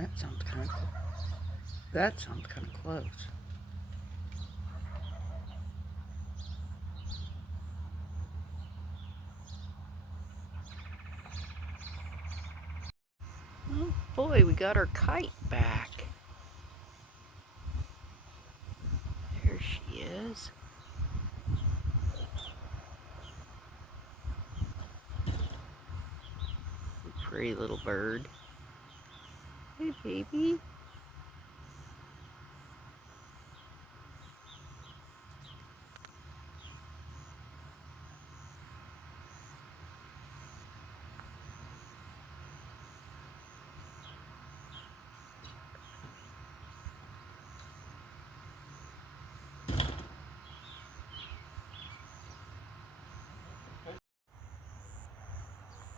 That sounds kind of cool. That sounds kind of close. Oh boy, we got our kite back. There she is. Pretty little bird. Hey, baby.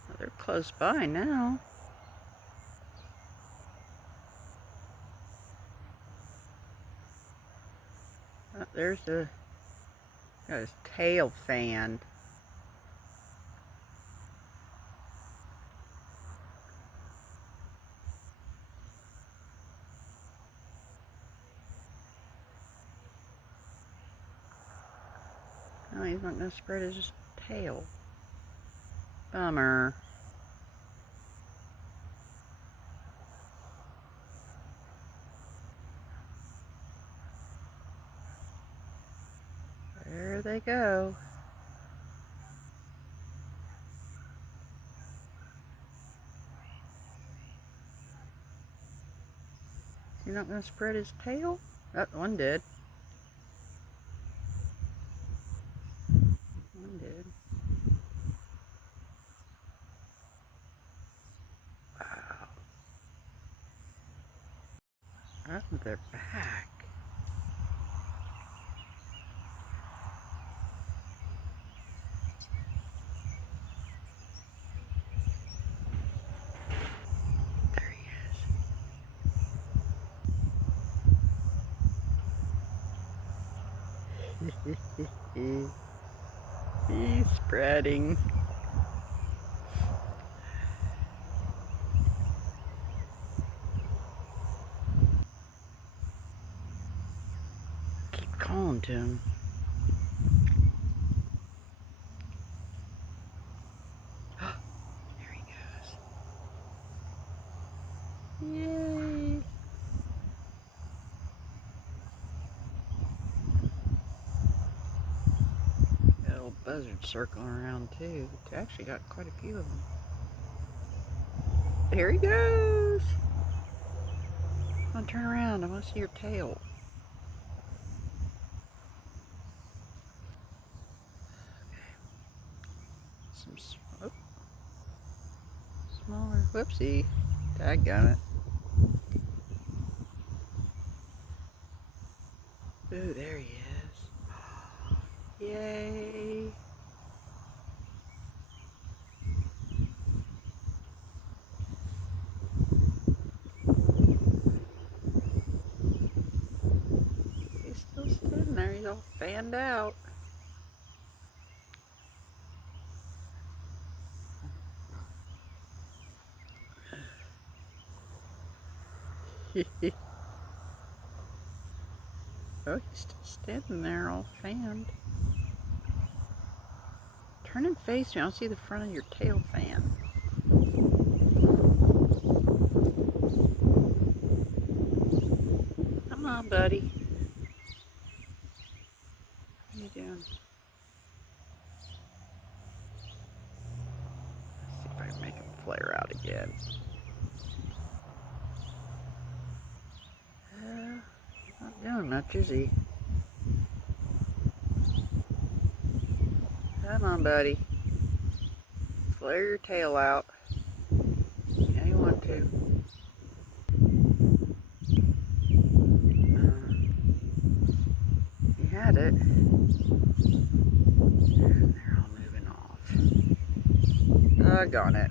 Well, they're close by now. Oh, there's got his tail fanned. No, he's not going to spread his tail. Bummer. There they go. He's not going to spread his tail? That one did. One did. Wow. Oh, they're back. There he is. He's spreading. Keep calling to him. There he goes. Yay! Got a little buzzard circling around too. Actually got quite a few of them. Here he goes. Come on, turn around. I want to see your tail. Some smaller. Whoopsie. Dadgummit. Ooh, there he is. Yay. He's still standing there. He's all fanned out. Oh, he's still standing there all fanned. Turn and face me. I'll see the front of your tail fan. Come on, buddy. What are you doing? Let's see if I can make him flare out again. Not doing much, is he? Come on, buddy. Flare your tail out. Yeah, you want to. You had it. And they're all moving off. Doggone it.